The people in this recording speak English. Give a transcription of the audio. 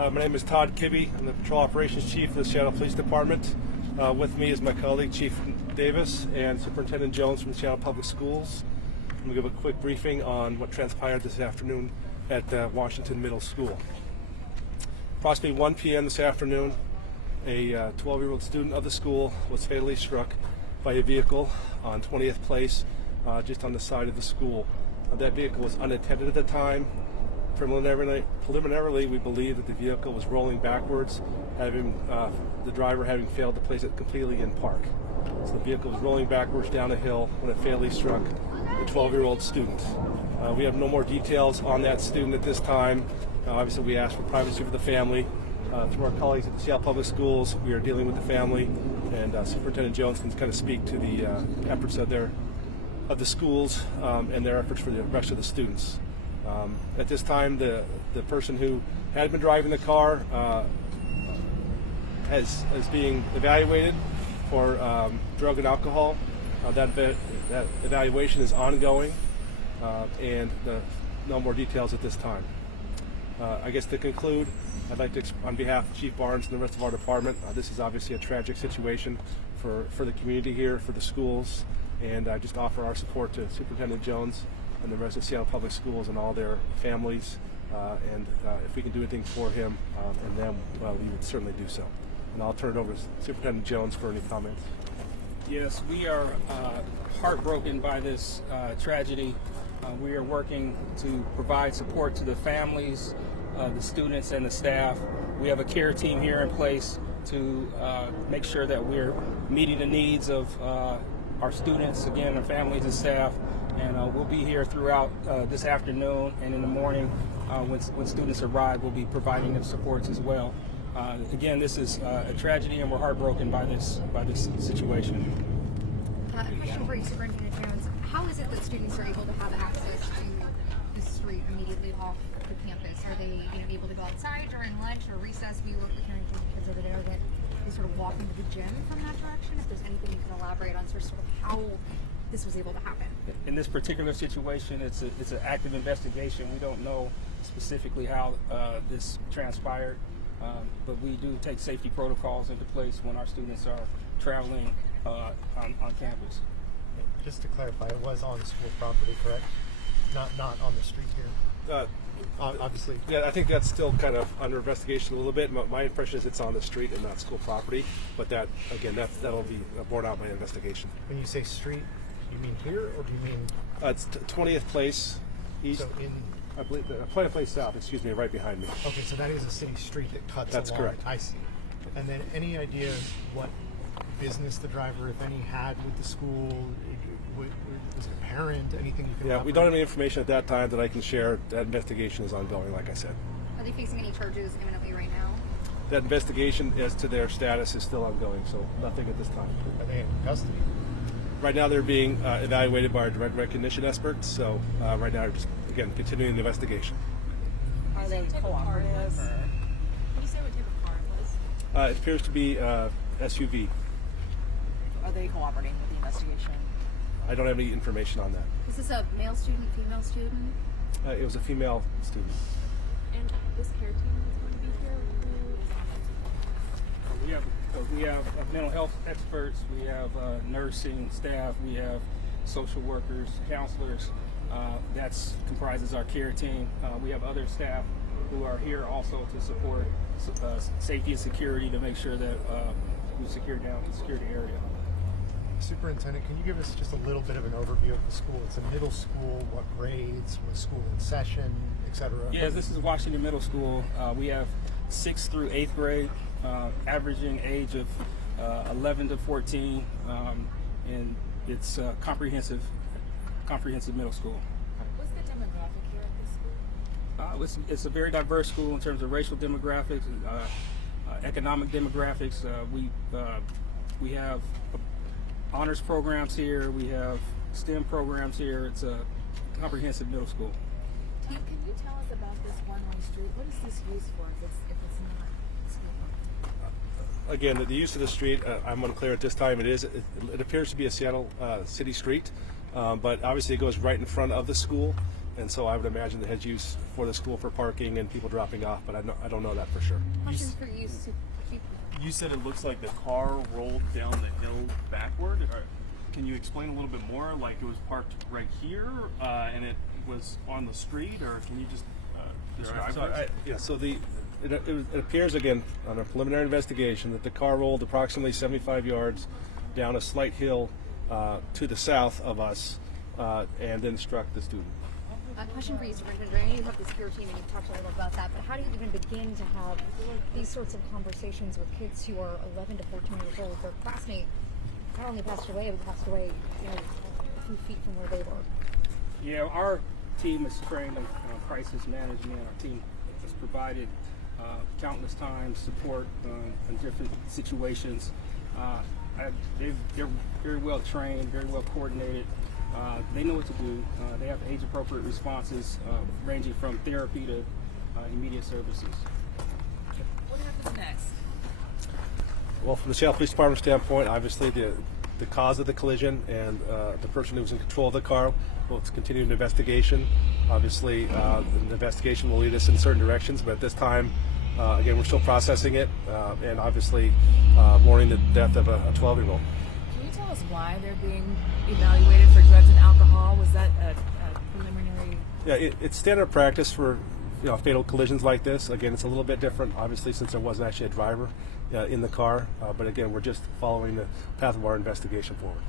My name is Todd Kibbe. I'm the Patrol Operations Chief of the Seattle Police Department. With me is my colleague, Chief Davis, and Superintendent Jones from the Seattle Public Schools. I'm going to give a quick briefing on what transpired this afternoon at Washington Middle School. Approximately 1 p.m. this afternoon, a 12-year-old student of the school was fatally struck by a vehicle on 20th Place, just on the side of the school. That vehicle was unattended at the time. Preliminarily, we believe that the vehicle was rolling backwards, the driver having failed to place it completely in park. So the vehicle was rolling backwards down a hill when it fatally struck the 12-year-old student. We have no more details on that student at this time. Obviously, we asked for privacy for the family. Through our colleagues at the Seattle Public Schools, we are dealing with the family, and Superintendent Jones can kind of speak to the efforts of the schools and their efforts for the rest of the students. At this time, the person who had been driving the car is being evaluated for drug and alcohol. That evaluation is ongoing, and no more details at this time. I guess to conclude, I'd like to, on behalf of Chief Barnes and the rest of our department, this is obviously a tragic situation for the community here, for the schools, and I just offer our support to Superintendent Jones and the rest of Seattle Public Schools and all their families, and if we can do anything for him and them, we would certainly do so. And I'll turn it over to Superintendent Jones for any comments. Yes, we are heartbroken by this tragedy. We are working to provide support to the families, the students, and the staff. We have a care team here in place to make sure that we're meeting the needs of our students, again, our families and staff. And we'll be here throughout this afternoon, and in the morning when students arrive, we'll be providing them supports as well. Again, this is a tragedy, and we're heartbroken by this situation. A question for you, Superintendent Jones. How is it that students are able to have access to the street immediately off the campus? Are they able to go outside during lunch or recess? We work with hearing from kids over there that they sort of walk into the gym from that direction. If there's anything you can elaborate on sort of how this was able to happen. In this particular situation, it's an active investigation. We don't know specifically how this transpired, but we do take safety protocols into place when our students are traveling on campus. Just to clarify, it was on school property, correct? Not on the street here? Obviously. Yeah, I think that's still kind of under investigation a little bit. My impression is it's on the street and not school property, but that, again, that'll be borne out by investigation. When you say street, do you mean here, or do you mean? It's 20th Place East. So I believe 20th Place South. Excuse me, right behind me. Okay, so that is a city street that cuts That's along. correct. I see. And then any idea what business the driver, if any, had with the school? Was it a parent? Anything you can? Yeah, we don't have any information at that time that I can share. That investigation is ongoing, like I said. Are they facing any charges imminently right now? That investigation as to their status is still ongoing, so nothing at this time. Are they in custody? Right now, they're being evaluated by our direct recognition experts. So right now, we're just again continuing the investigation. Are they cooperative? Can you say what type of car it was? It appears to be SUV. Are they cooperating with the investigation? I don't have any information on that. Is this a male student, female student? It was a female student. And this care team is going to be here? We have mental health experts, we have nursing staff, we have social workers, counselors. That comprises our care team. We have other staff who are here also to support safety and security to make sure that we secure the area. Superintendent, can you give us just a little bit of an overview of the school? It's a middle school. What grades? Was school in session, etc.? Yes, this is Washington Middle School. We have 6th through 8th grade, averaging age of 11 to 14, and it's comprehensive middle school. What's the demographic here at this school? It's a very diverse school in terms of racial demographics, economic demographics. We have honors programs here. We have STEM programs here. It's a comprehensive middle school. Can you tell us about this one-way street? What is this used for if it's not? Again, the use of the street, I'm unclear at this time. It appears to be a Seattle city street, but obviously it goes right in front of the school, and so I would imagine it has use for the school for parking and people dropping off, but I don't know that for sure. Question for you, You said it looks like the car rolled down the hill backward. Can you explain a little bit more? Like it was parked right here and it was on the street, or can you just describe it? So it appears again on a preliminary investigation that the car rolled approximately 75 yards down a slight hill to the south of us and then struck the student. a question for you, Superintendent. I know you have this peer team and you've talked a little about that, but how do you even begin to have these sorts of conversations with kids who are 11 to 14 years old? Their classmate not only passed away, but passed away, a few feet from where they were. Yeah, our team is trained in crisis management. Our team has provided countless times support in different situations. They're very well trained, very well coordinated. They know what to do. They have age-appropriate responses ranging from therapy to immediate services. What happens next? Well, from the Seattle Police Department standpoint, obviously the cause of the collision and the person who was in control of the car will continue an investigation. Obviously, the investigation will lead us in certain directions, but at this time, again, we're still processing it and obviously mourning the death of a 12-year-old. Can you tell us why they're being evaluated for drugs and alcohol? Was that a preliminary? Yeah, it's standard practice for fatal collisions like this. Again, it's a little bit different, obviously, since there wasn't actually a driver in the car. But again, we're just following the path of our investigation forward.